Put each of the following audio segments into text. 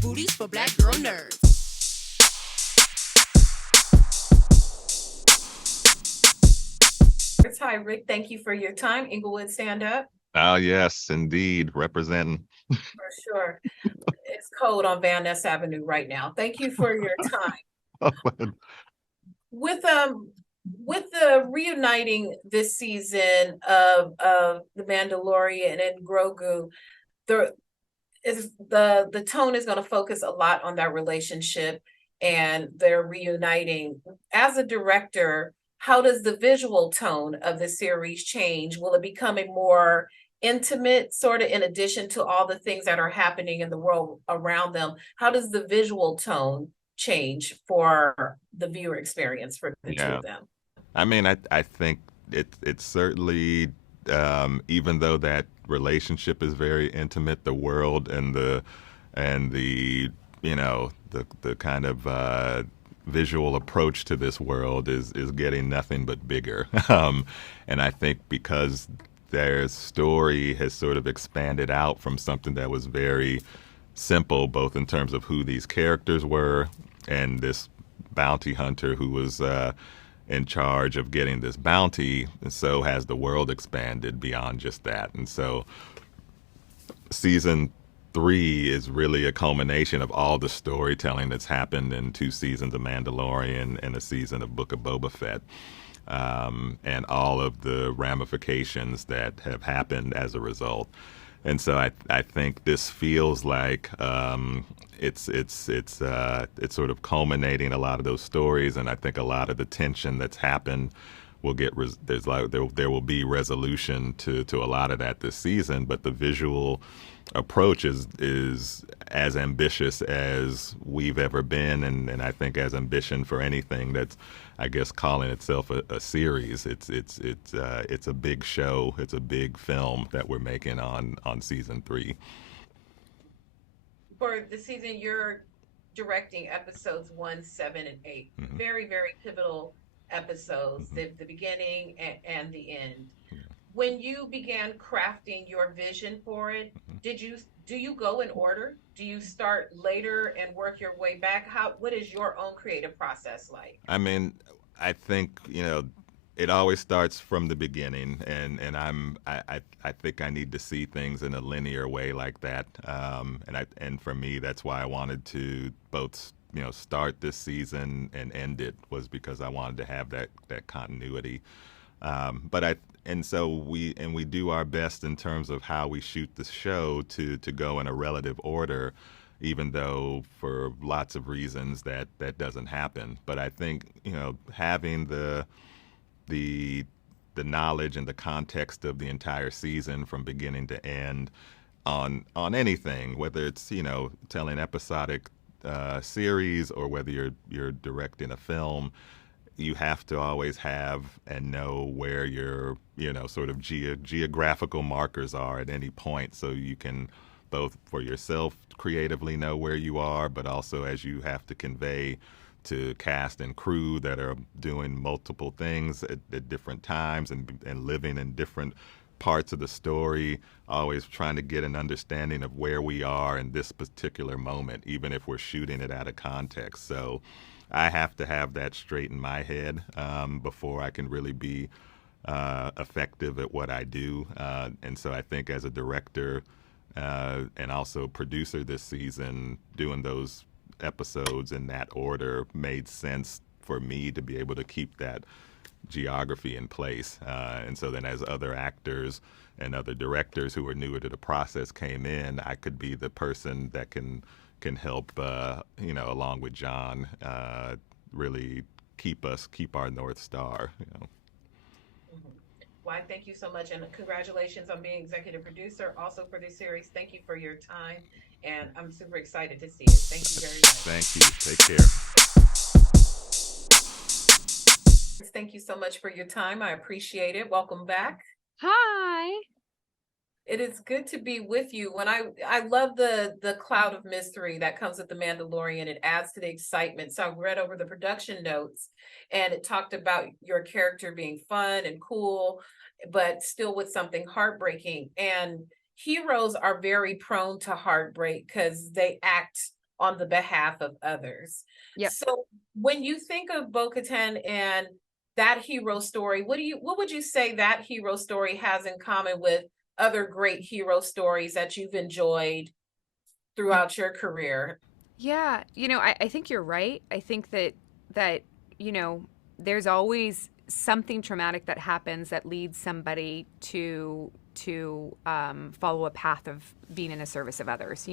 booties for black girl nerds. Hi, Rick. Thank you for your time. Inglewood, stand up. Oh, yes, indeed. Representing. For sure. It's cold on Van Ness Avenue right now. Thank you for your time. With with the reuniting this season of The Mandalorian and Grogu, the tone is going to focus a lot on that relationship and their reuniting. As a director, how does the visual tone of the series change? Will it become a more intimate, sort of in addition to all the things that are happening in the world around them? How does the visual tone change for the viewer experience for the two Yeah. of them? I mean, I think it's certainly, even though that relationship is very intimate, the world and the the kind of visual approach to this world is getting nothing but bigger. And I think because their story has sort of expanded out from something that was very simple, both in terms of who these characters were and this bounty hunter who was in charge of getting this bounty, and so has the world expanded beyond just that. And so season three is really a culmination of all the storytelling that's happened in two seasons of Mandalorian and a season of Book of Boba Fett, and all of the ramifications that have happened as a result. And so I think this feels like it's sort of culminating a lot of those stories, and I think a lot of the tension that's happened will get there's like there will be resolution to a lot of that this season. But the visual approach is as ambitious as we've ever been, and I think as ambition for anything that's, I guess, calling itself a series. It's a big show. It's a big film that we're making on season three. For the season, you're directing episodes 1, 7, and 8. Hmm. Very, very pivotal episodes, Hmm. the beginning and the end. Yeah. When you began crafting your vision for it, Hmm. do you go in order? Do you start later and work your way back? What is your own creative process like? I mean, I think it always starts from the beginning, and I think I need to see things in a linear way like that. And for me, that's why I wanted to both start this season and end it, was because I wanted to have that continuity. But I and so we do our best in terms of how we shoot the show to go in a relative order, even though for lots of reasons that doesn't happen. But I think having the the knowledge and the context of the entire season from beginning to end on anything, whether it's telling episodic series or whether you're directing a film, you have to always have and know where your sort of geographical markers are at any point, so you can both for yourself creatively know where you are, but also as you have to convey to cast and crew that are doing multiple things at different times and living in different parts of the story, always trying to get an understanding of where we are in this particular moment, even if we're shooting it out of context. So I have to have that straight in my head before I can really be effective at what I do. And so I think as a director and also producer this season, doing those episodes in that order made sense for me to be able to keep that geography in place. And so then as other actors and other directors who are newer to the process came in, I could be the person that can help, along with John, really keep our North Star. Mhm. Well, I thank you so much, and congratulations on being executive producer also for this series. Thank you for your time, and I'm super excited to see it. Thank you very much. Thank you. Take care. Thank you so much for your time. I appreciate it. Welcome back. Hi. It is good to be with you. When I love the cloud of mystery that comes with the Mandalorian. It adds to the excitement. So I read over the production notes, and it talked about your character being fun and cool, but still with something heartbreaking. And heroes are very prone to heartbreak because they act on the behalf of others. Yep. So when you think of Bo-Katan and that hero story, what would you say that hero story has in common with other great hero stories that you've enjoyed throughout your career? Yeah, I think you're right. I think that there's always something traumatic that happens that leads somebody to follow a path of being in the service of others.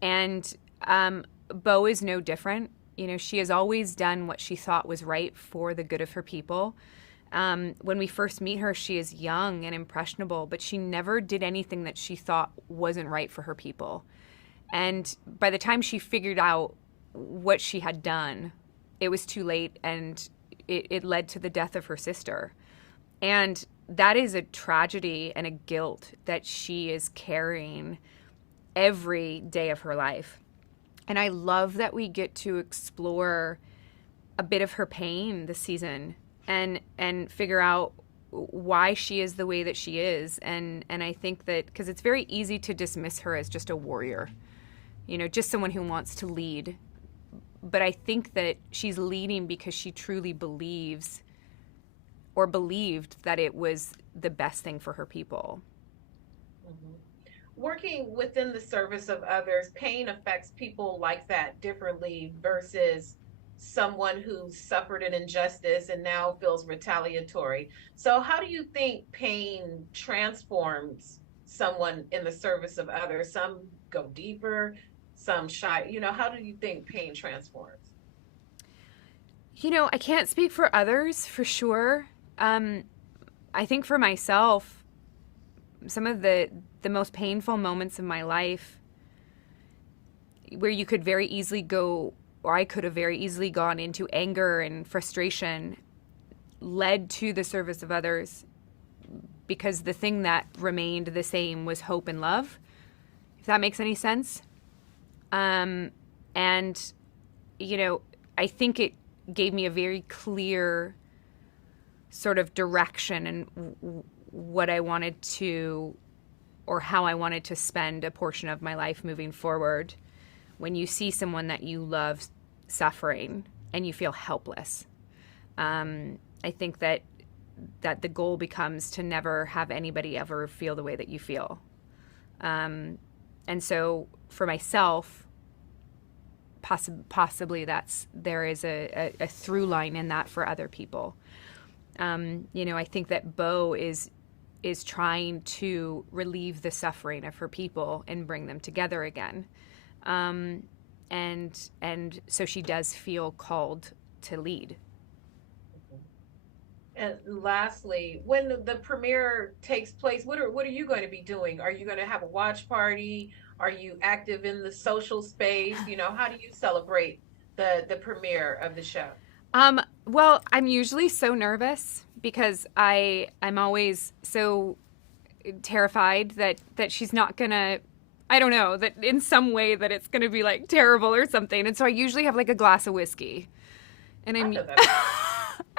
And Bo is no different. She has always done what she thought was right for the good of her people. When we first meet her, she is young and impressionable, but she never did anything that she thought wasn't right for her people. And by the time she figured out what she had done, it was too late, and it led to the death of her sister. And that is a tragedy and a guilt that she is carrying every day of her life. And I love that we get to explore a bit of her pain this season and figure out why she is the way that she is. And I think that because it's very easy to dismiss her as just a warrior, just someone who wants to lead. But I think that she's leading because she truly believes or believed that it was the best thing for her people. Mhm. Working within the service of others, pain affects people like that differently versus someone who suffered an injustice and now feels retaliatory. So how do you think pain transforms someone in the service of others? Some go deeper, some shy. How do you think pain transforms? I can't speak for others for sure. I think for myself, some of the most painful moments of my life where you could very easily go, or I could have very easily gone into anger and frustration, led to the service of others, because the thing that remained the same was hope and love, if that makes any sense. And, I think it gave me a very clear sort of direction and what I wanted to, or how I wanted to spend a portion of my life moving forward. When you see someone that you love suffering and you feel helpless, I think that the goal becomes to never have anybody ever feel the way that you feel. And so for myself, possibly there is a through line in that for other people. I think that Bo is trying to relieve the suffering of her people and bring them together again. And so she does feel called to lead. And lastly, when the premiere takes place, what are you going to be doing? Are you going to have a watch party? Are you active in the social space? How do you celebrate the premiere of the show? Well, I'm usually so nervous because I'm always so terrified that she's not gonna, I don't know, that in some way that it's gonna be like terrible or something. And so I usually have like a glass of whiskey, and I'm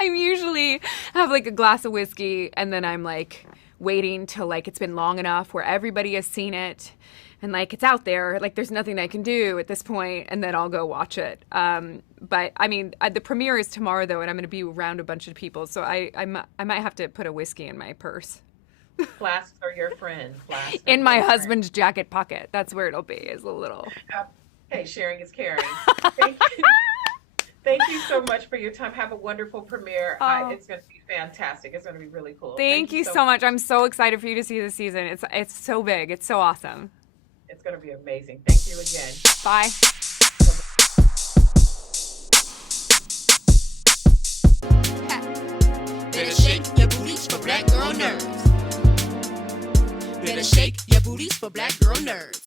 usually have like a glass of whiskey, and then I'm like waiting till like it's been long enough where everybody has seen it and like it's out there, like there's nothing I can do at this point, and then I'll go watch it. But I mean, the premiere is tomorrow though, and I'm going to be around a bunch of people, so I might have to put a whiskey in my purse. Flasks are your friend. Flasks in my husband's jacket pocket. That's where it'll be. Is a little. Hey, sharing is caring. Thank you so much for your time. Have a wonderful premiere. It's going to be fantastic. It's going to be really cool. Thank you so much. I'm so excited for you to see the season. It's so big. It's so awesome. It's going to be amazing. Thank you again. Bye. Better shake your booties for black girl nerves. Better shake your booties for black girl nerves.